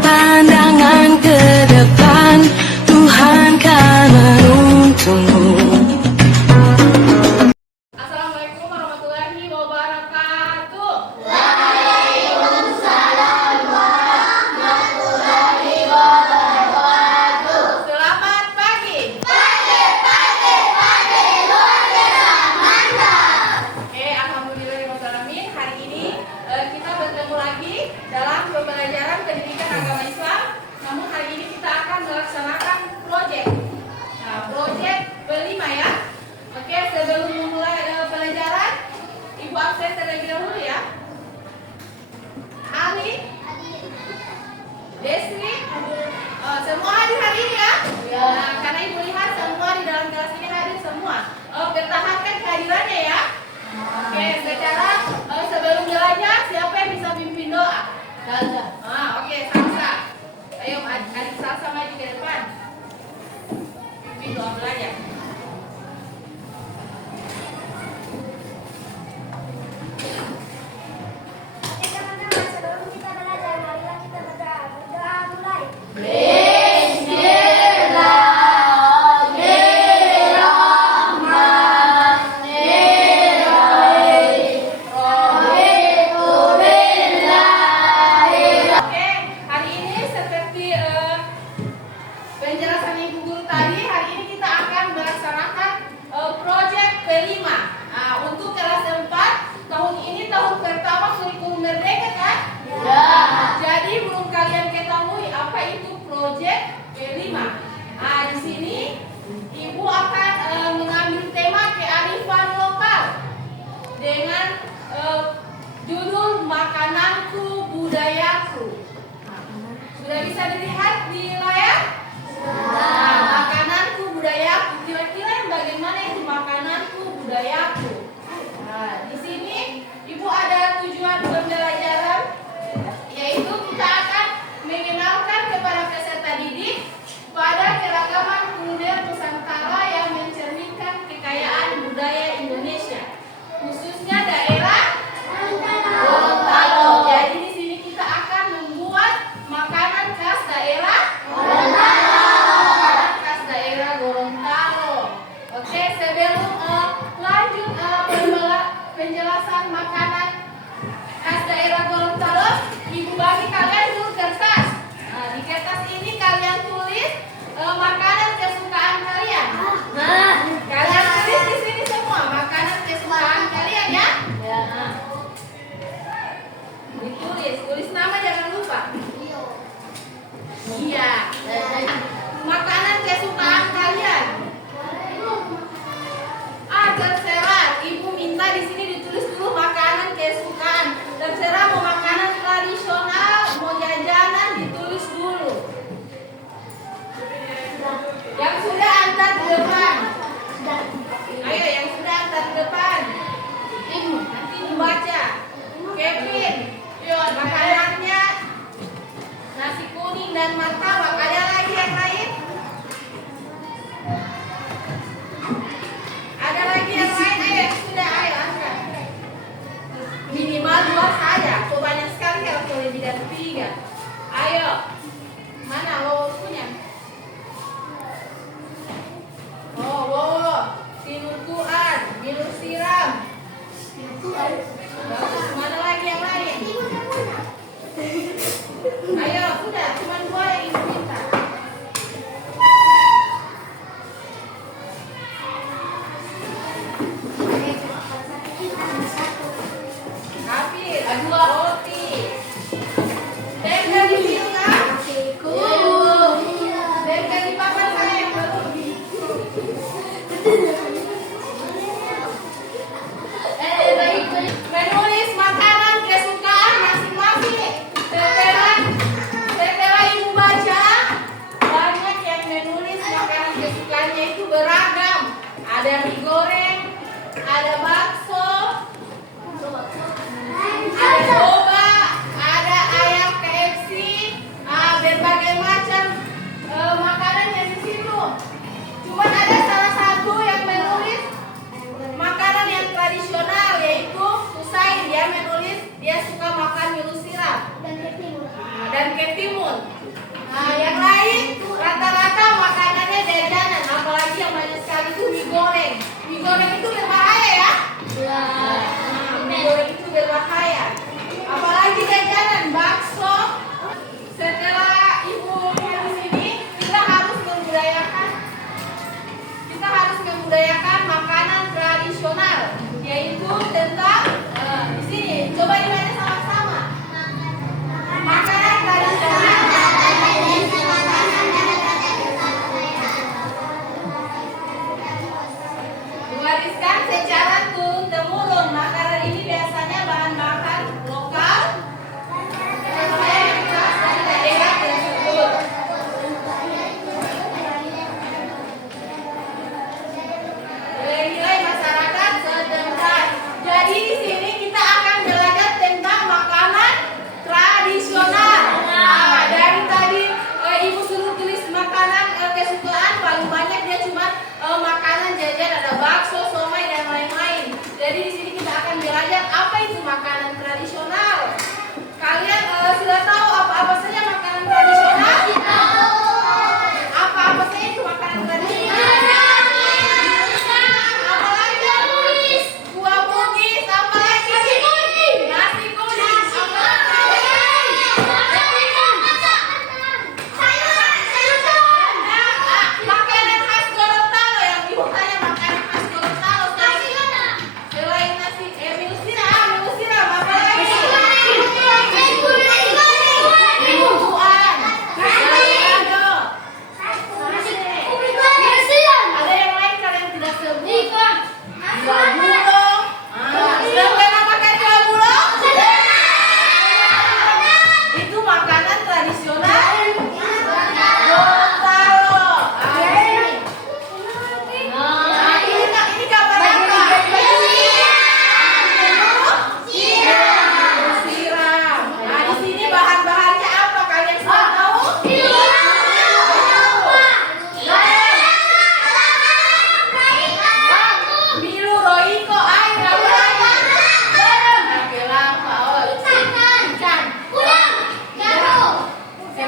pandangan ke depan, Tuhan kan menuntunmu. Assalamualaikum warahmatullahi wabarakatuh. Selamat pagi. Alhamdulillahirobbilalamin. Hari ini kita bertemu lagi dalam pembelajaran pendidikan agama Islam. Namun hari ini kita akan melaksanakan proyek. Nah, proyek kelima ya. Oke, sebelum memulai pelajaran, Ibu absen terlebih dahulu ya. Ali, Desri, semua hadir hari ini ya. Nah, karena Ibu lihat semua di dalam kelas ini hadir semua. Pertahankan kehadirannya ya. Oke, secara sebelum jalannya siapa yang bisa pimpin doa? Salsa. Oke, Salsa. Ayo adik Salsa maju ke depan. Pimpin doa belajar. Oke teman-teman, sebelum kita belajar, marilah kita berdoa. Berdoa mulai. Oke, hari ini seperti penjelasan Ibu Guru tadi, hari ini kita akan melaksanakan proyek kelima. Nah, untuk kelas 4 tahun ini tahun pertama kurikulum merdeka kan? Ya. Jadi belum kalian ketahui apa itu proyek kelima. Nah, di sini Ibu akan mengambil tema kearifan lokal dengan judul makananku budayaku. Sudah bisa dilihat di layar? Nah, makananku budayaku. Kira-kira yang bagaimana itu makananku budayaku? Nah, di sini Ibu ada tujuan pembelajaran, yaitu kita akan mengenalkan kepada peserta didik pada keragaman kuliner Nusantara yang mencerminkan kekayaan budaya Indonesia, khususnya daerah Gorontalo. Jadi di sini kita akan membuat makanan khas daerah Gorontalo. Oke, sebelum lanjut penjelasan makanan khas daerah Gorontalo, Ibu bagi kalian dulu kertas. Nah, di kertas ini kalian tulis makanan kesukaan kalian. Kalian tulis di sini semua makanan kesukaan kalian ya. Nah, tulis nama jangan lupa. Iya. Makanan kesukaan kalian. Terserah. Ibu minta di sini ditulis dulu makanan kesukaan. Terserah mau makanan tradisional, mau jajanan ditulis dulu. Yang sudah antar di depan. Ayo yang sudah antar di depan. Nanti dibaca. Kevin, yuk makanannya nasi kuning dan martabak. Ada lagi yang lain? Ada lagi yang lain? Ayo yang sudah, ayo angkat. Minimal 2 saja. Kok banyak sekali kalau lebih dari 3. Ayo. Mana lo punya? Tinur Tuhan, minum siram. Bagus. Mana lagi yang lain? Ayo, sudah, cuma 2 yang Ibu minta. Kapir, 2 roti. Tempe di sini kan?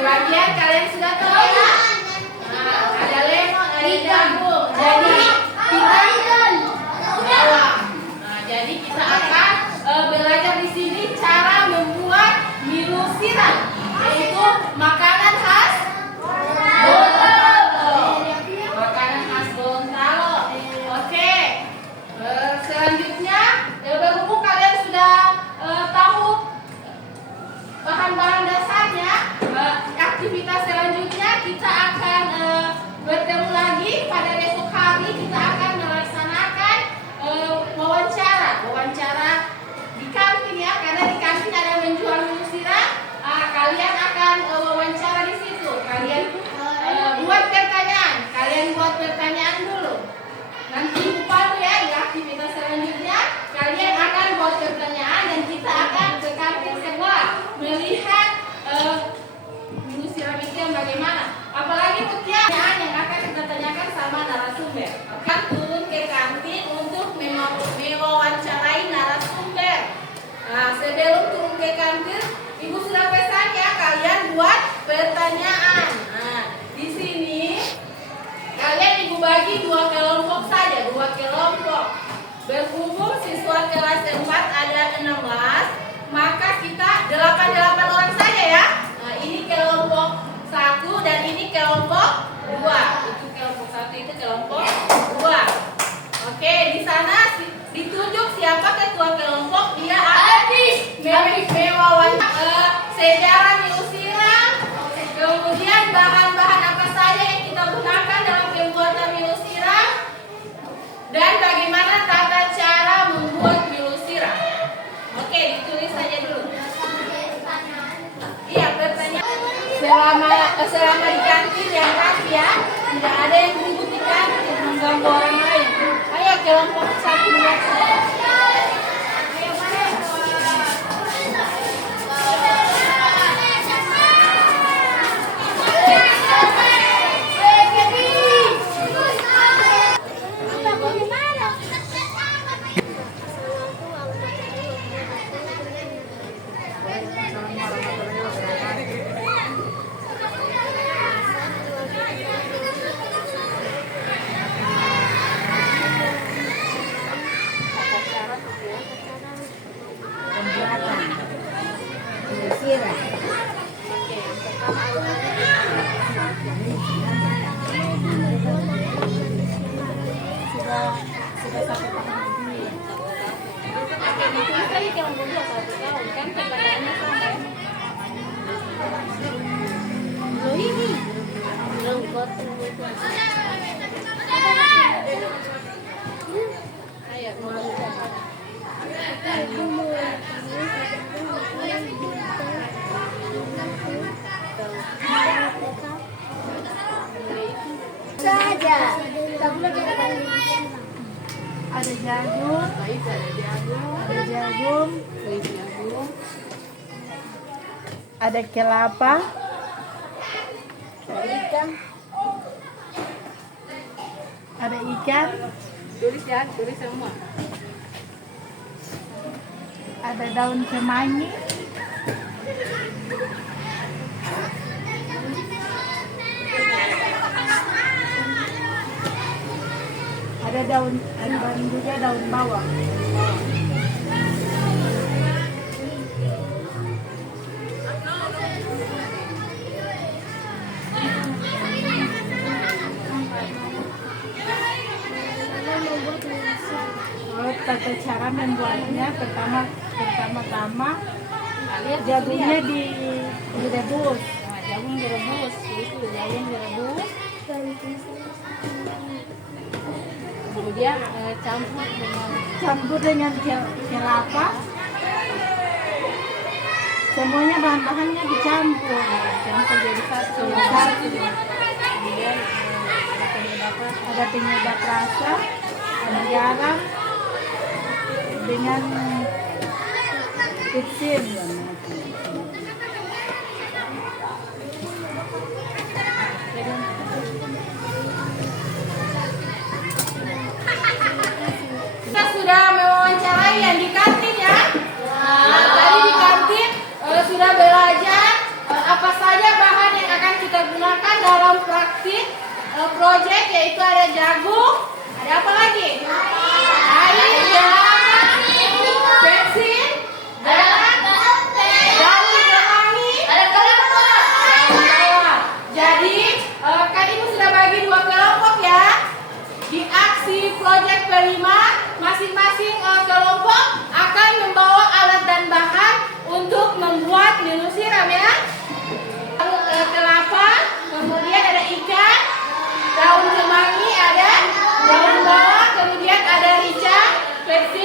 Sebagian kalian sudah tahu ya? Nah, ada lemon, ada jagung. Jadi kita akan belajar di sini cara membuat mie siram, yaitu makanan khas Gorontalo. Makanan khas Gorontalo. Oke. Selanjutnya, berhubung kalian sudah tahu bahan-bahan dasarnya, aktivitas selanjutnya kita akan bertemu lagi pada besok hari. Kita akan melaksanakan wawancara di kantin ya, karena di kantin ada menjual menu siram. Kalian akan wawancara di situ. Kalian buat pertanyaan dulu. Nanti lupa ya, di aktivitas selanjutnya kalian akan buat pertanyaan dan kita akan ke kantin semua melihat menu siram itu yang bagaimana. Apalagi pertanyaan yang akan kita tanyakan sama narasumber. Akan turun ke kantin untuk mewawancarai narasumber. Nah, sebelum turun ke kantin, Ibu sudah pesan ya, kalian buat pertanyaan. Nah, di sini kalian Ibu bagi 2 kelompok saja, 2 kelompok. Berhubung siswa kelas 4 ada 16, maka kita 8 orang saja ya. Nah, ini kelompok 1 dan ini kelompok 2. Itu kelompok 1, itu kelompok 2. Oke, di sana ditunjuk siapa ketua kelompok, dia akan mewawancara sejarah mie siram, kemudian bahan-bahan apa saja yang kita gunakan dalam pembuatan mie siram, dan bagaimana tata cara membuat mie siram. Oke, ditulis saja dulu. Iya, pertanyaan. Selama di kantin yang rapi ya, tidak ada yang ribut di kantin mengganggu orang lain. Ayo kelompok 1 lihat saya. Ada kelapa, ada ikan, Tulis ya, tulis semua. ada daun kemangi, ada daun juga daun bawang. Tata cara membuatnya, pertama-tama jagungnya direbus. Nah, jagung direbus, kemudian campur dengan kelapa. Semuanya bahan-bahannya dicampur jadi satu. Kemudian ada penyedap rasa, ada garam dengan kitchen. Kita sudah mewawancarai yang di kantin ya. Nah, tadi di kantin sudah belajar apa saja bahan yang yaitu ada jagung, ada apa lagi? Air, bensin, dan daun kemangi, ada kelompok. Jadi kan ibu sudah bagi 2 kelompok ya. Di aksi proyek kelima, masing-masing kelompok akan membawa alat dan bahan untuk membuat minum siram ya. Kelapa, kemudian ada ikan, daun kemangi ada, daun bawang, kemudian ada rica, pensil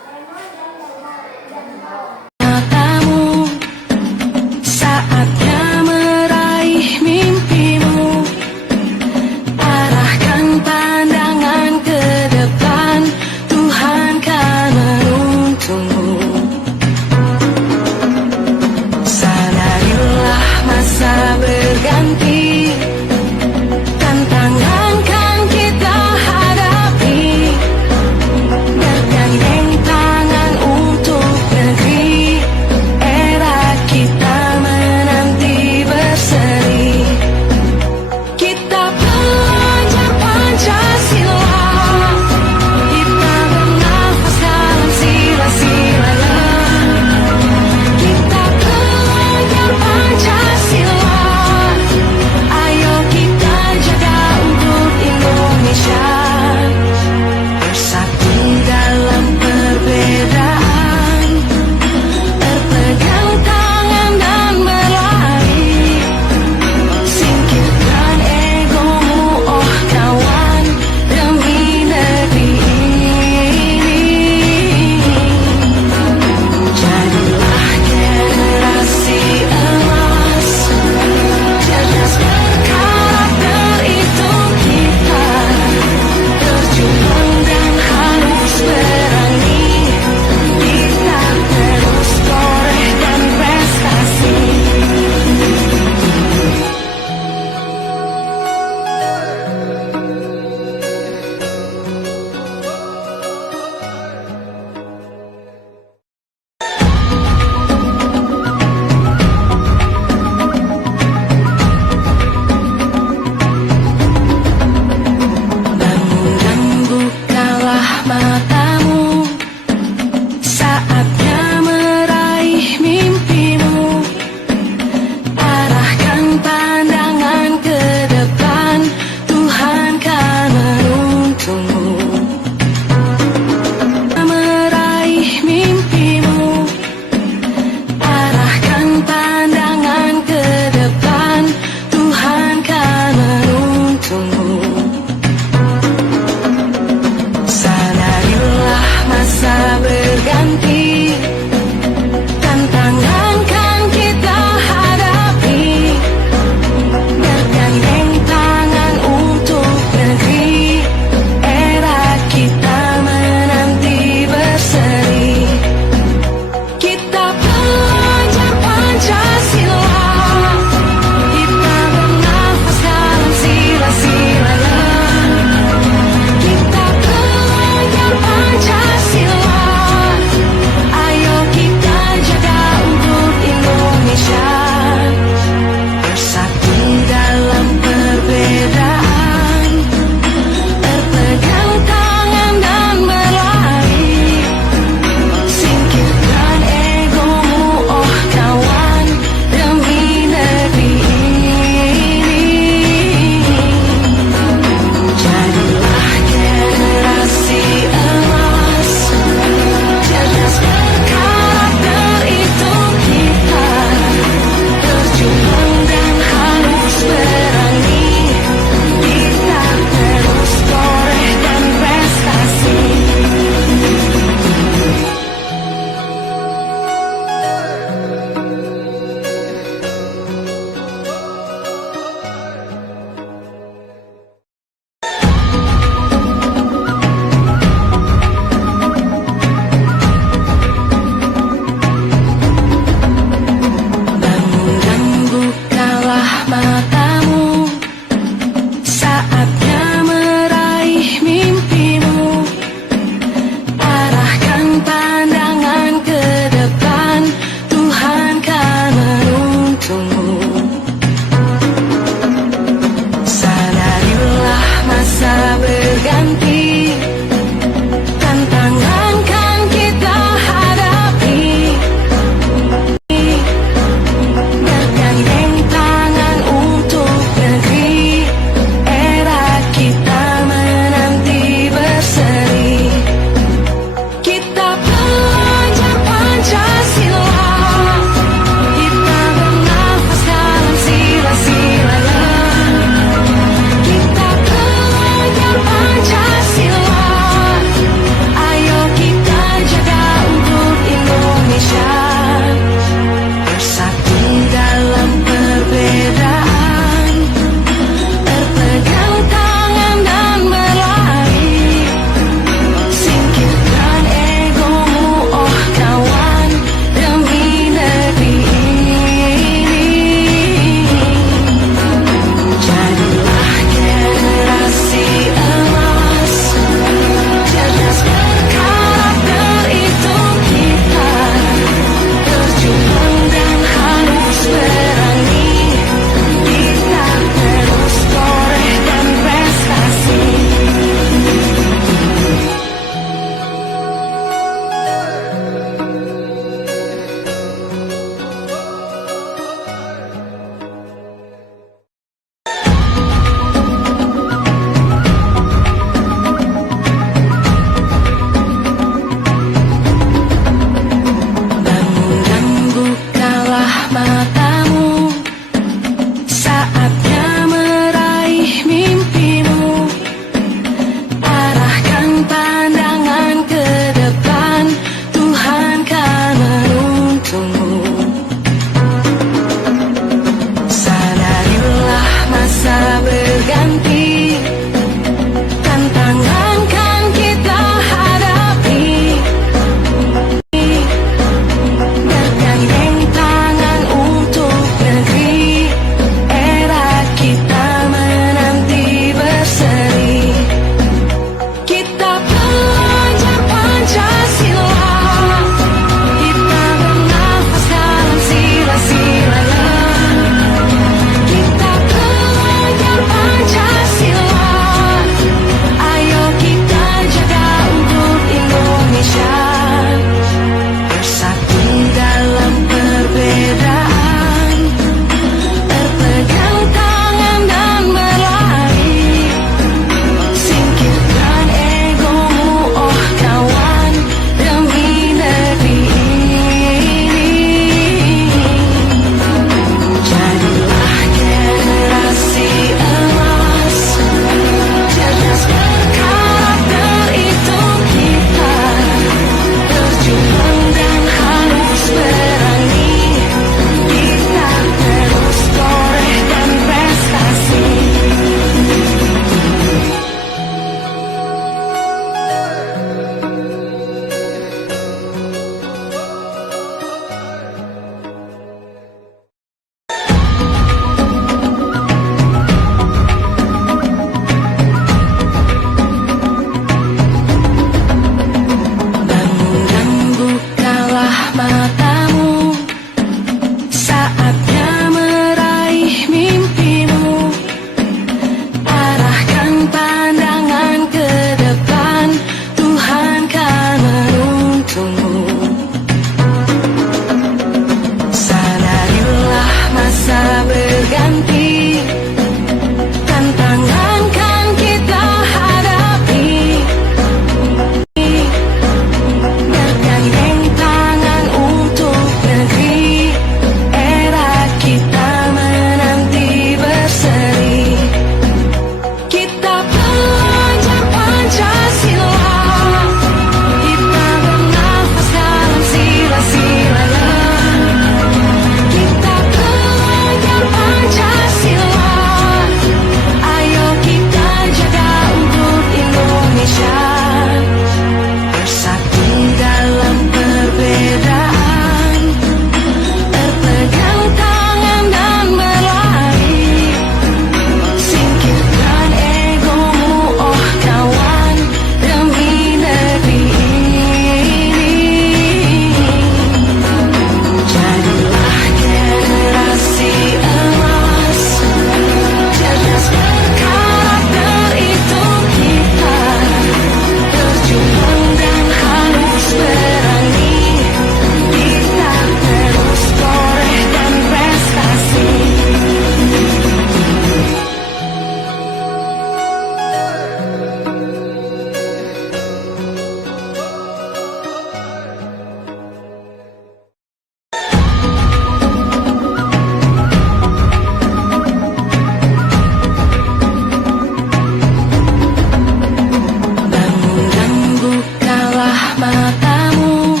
matamu,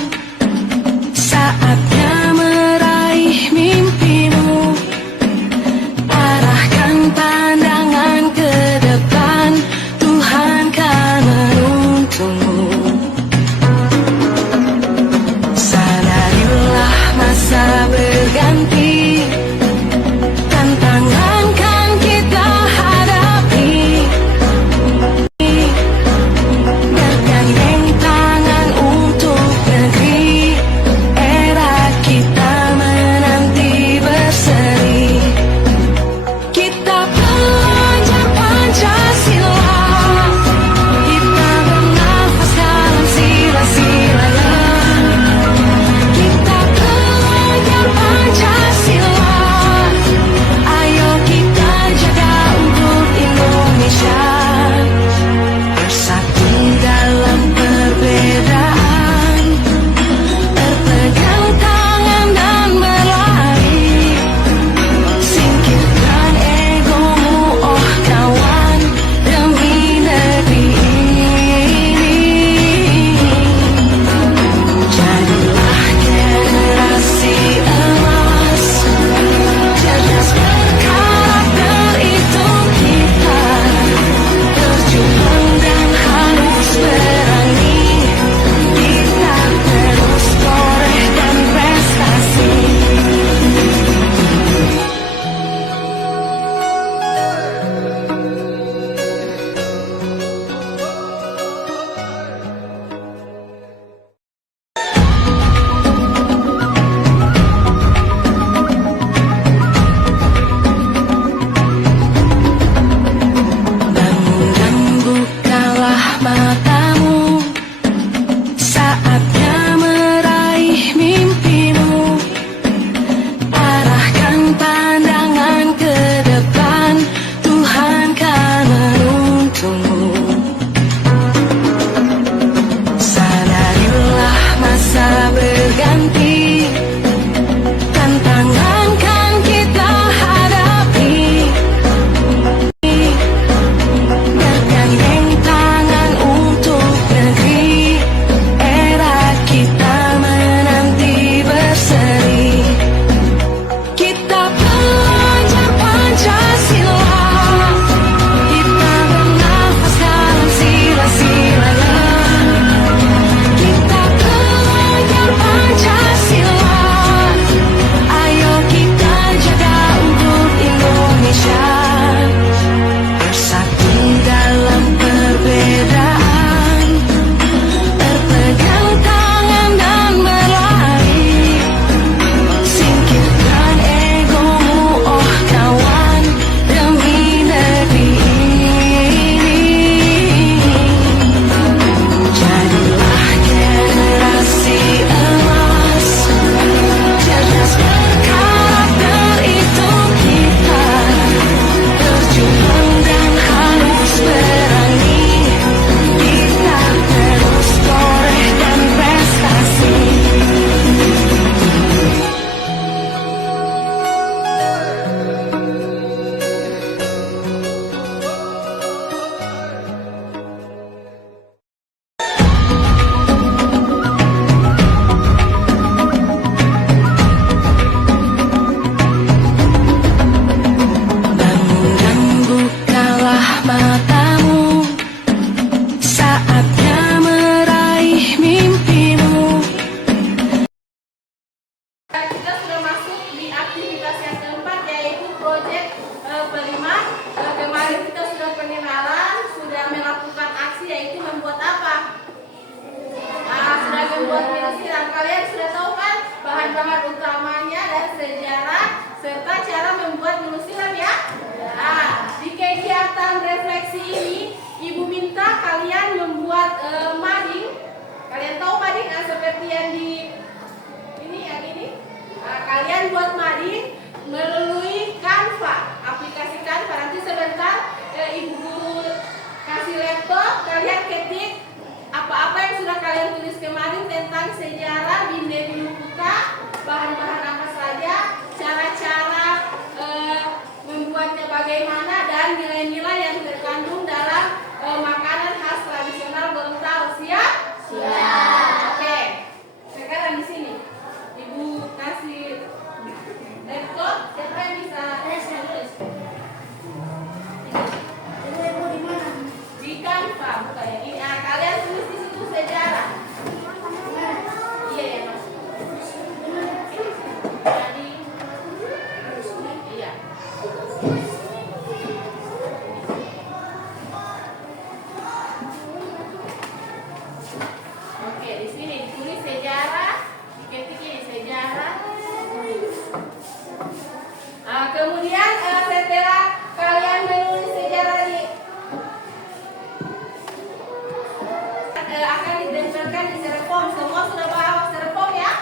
saatnya meraih mimpimu. Arahkan pandangan ke depan, Tuhan kan menuntungmu. Sadarilah masa berganti, tantangan kan kita hadapi. Bergandeng tangan untuk negeri, era kita menanti berseri. Kita belajar Pancasila, kita bernafas dalam sila-silanya. Kita belajar Pancasila, ayo kita jaga untuk Indonesia. Bersatu dalam perbedaan, berpegang tangan dan berlari. Singkirkan egomu, oh kawan, demi negeri ini. Jadilah generasi emas, cerdas berkarakter itu kita. Berjuang dan harus berani, kita terus torehkan prestasi. Bangun dan bukalah matamu, saatnya meraih mimpimu. Arahkan pandangan ke depan, Tuhan kan menuntungmu. Sadarilah masa berganti, tantangan kan kita hadapi. Bergandeng tangan untuk negeri, era kita menanti berseri. Kita belajar Pancasila, kita bernafas dalam sila-silanya. Kita belajar Pancasila, ayo kita jaga untuk Indonesia. Bersatu dalam perbedaan, berpegang tangan dan berlari. Singkirkan egomu, oh kawan, demi negeri ini. Jadilah generasi emas, cerdas berkarakter itu kita. Berjuang dan harus berani, kita terus torehkan prestasi. Bangun dan bukalah matamu, saatnya meraih mimpimu. Kita sudah masuk di aktivitas yang keempat, yaitu proyek kelima. Kemarin kita sudah pengenalan, sudah melakukan aksi, yaitu membuat apa? Sudah membuat penelitian. Kalian sudah tahu kan bahan-bahan utamanya dan sejarah serta cara membuat penulisan ya? Di kegiatan refleksi ini, Ibu minta kalian membuat mading. Kalian tahu mading seperti yang di yang ini. Kalian buat mading melalui Canva, aplikasi Canva. Nanti sebentar Ibu guru kasih laptop, kalian ketik apa-apa yang sudah kalian tulis kemarin tentang sejarah Binde Dulu Putra, bahan-bahan apa saja, cara-cara membuatnya bagaimana, dan nilai-nilai yang terkandung dalam makanan khas tradisional Gorontalo. Oke, di sini ditulis sejarah, diketik ini sejarah. Kemudian setelah kalian menulis sejarah akan ditempelkan di styrofoam. Semua sudah bawa styrofoam ya?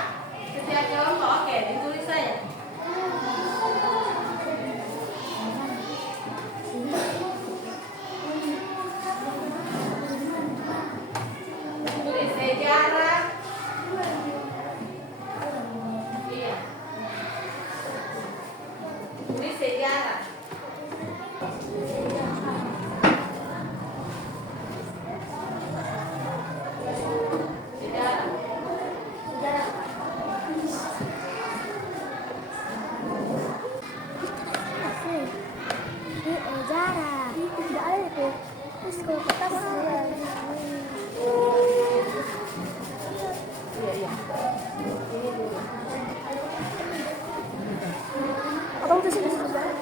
Setiap kelompok. Oke, ditulis saja. Tulis sejarah. Iya. Tulis sejarah. Sejarah. Sejarah. Tidak ada itu. Terus kalau kertas abang tuh sini sejarah.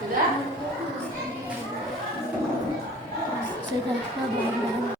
Sudah? Sudah, bahan-bahan.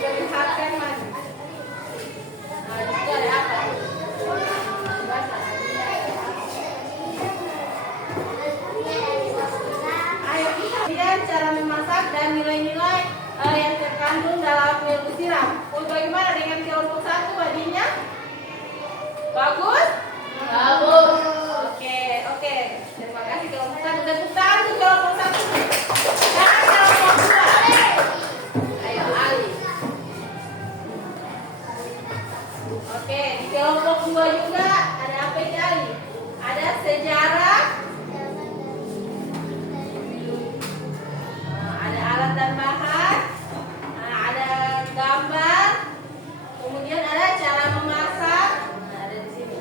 Perlihatkan mana? Nah, di situ ada apa? Ayo kita lihat cara memasak dan nilai-nilai yang terkandung dalam ilmu siram. Bagaimana dengan kelompok 1 wadinya? Bagus? Bagus. Oke. Terima kasih kelompok 1. Tepuk tangan untuk kelompok 1. Dan kelompok 2. Ayo Ali. Oke, di kelompok 2 juga ada apa ini Ali? Ada sejarah. Ada alat dan bahan. Ada gambar. Kemudian ada cara memasak. Ada di sini.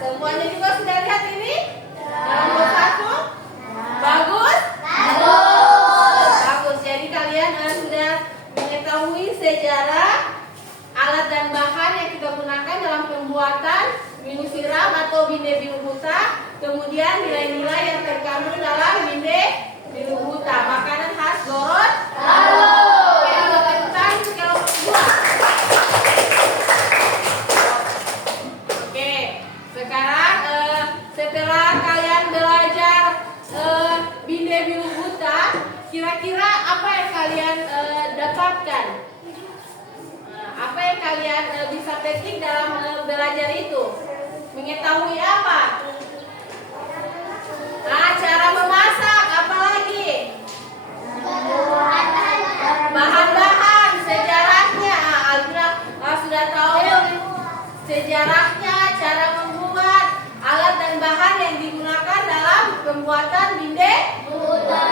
Semuanya juga sudah lihat ini? Kelompok 1? Bagus? Bagus. Jadi kalian sudah mengetahui sejarah, alat dan bahan yang kita gunakan dalam pembuatan minu siram atau binde biru buta. Kemudian nilai-nilai yang terkandung dalam binde biru buta. Makanan khas Gorod. Oke, kita tepuk tangan untuk kelompok 2. Kira-kira apa yang kalian dapatkan? Apa yang kalian bisa petik dalam belajar itu? Mengetahui apa? Cara memasak, apa lagi? Bahan-bahan, sejarahnya. Alvira sudah tahu sejarahnya, cara membuat, alat dan bahan yang digunakan dalam pembuatan binde buta.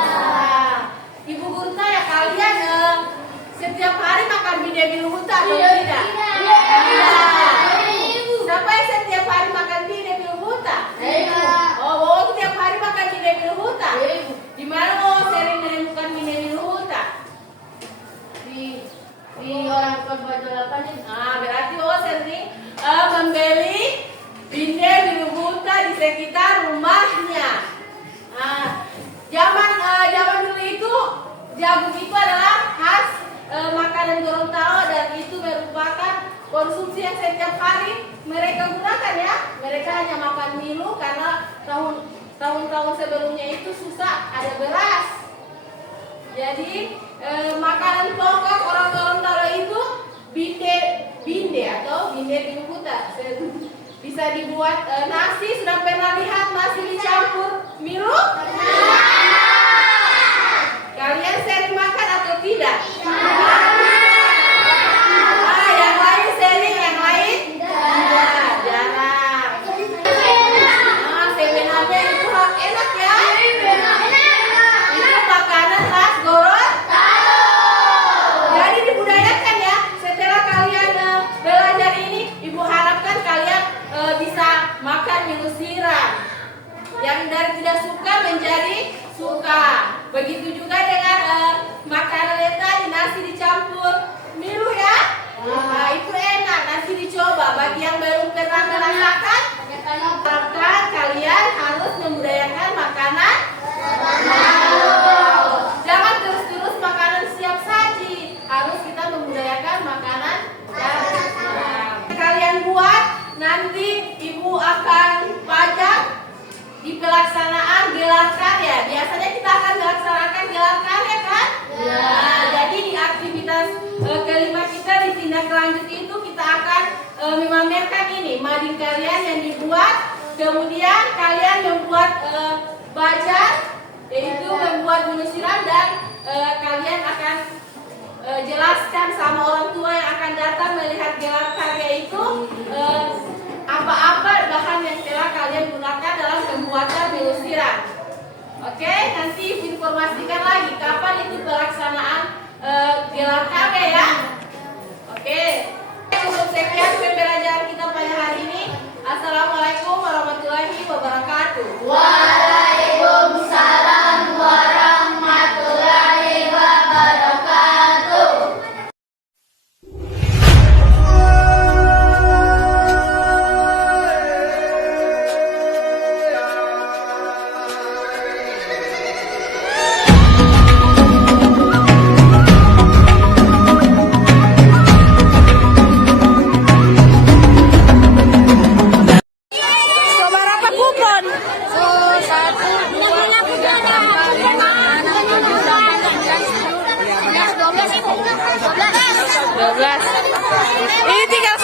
Ibu guru tanya, kalian setiap hari makan binde buta atau tidak? Siapa yang setiap hari makan binde buta? Oh, setiap hari makan binde buta. Di mana sering menemukan binde buta? Di orang Perbajolapan ini. Berarti sering membeli binde buta di sekitar rumahnya. Zaman dulu itu jagung itu adalah khas makanan Gorontalo dan itu merupakan konsumsi yang setiap hari mereka gunakan ya. Mereka hanya makan milu karena tahun-tahun sebelumnya itu susah ada beras. Jadi makanan pokok orang Gorontalo itu binde atau binde buta. Bisa dibuat nasi. Sudah pernah lihat nasi dicampur milu? Kalian sering makan atau tidak? Yang lain sering, yang lain? Jarang. Sebenarnya itu enak ya? Itu makanan khas Gorontalo. Jadi dibudayakan ya. Setelah kalian belajar ini, Ibu harapkan kalian bisa makan mie siram. Yang dari tidak suka menjadi suka. Begitu juga dengan makanan yang tadi, nasi dicampur milu ya. Itu enak, nanti dicoba. Bagi yang belum pernah merasakan, kalian harus membudayakan makanan. Jangan terus-terus makanan siap saji. Harus kita membudayakan makanan kalian buat. Nanti Ibu akan pajang di pelaksanaan gelar karya. Biasanya kita akan melaksanakan gelar karya kan? Jadi di aktivitas kelima kita di tindak lanjut itu kita akan memamerkan ini mading kalian yang dibuat. Kemudian kalian membuat bajar, yaitu membuat bunuh siram, dan kalian akan jelaskan sama orang tua yang akan datang melihat gelar karya itu apa-apa bahan yang telah kalian gunakan dalam pembuatan bunuh siram. Oke, nanti informasikan lagi kapan itu pelaksanaan gelar karya ya. Oke, cukup sekian pembelajaran kita pada hari ini. Assalamualaikum warahmatullahi wabarakatuh. Waalaikumsalam warahmatullahi wabarakatuh. Ini tinggal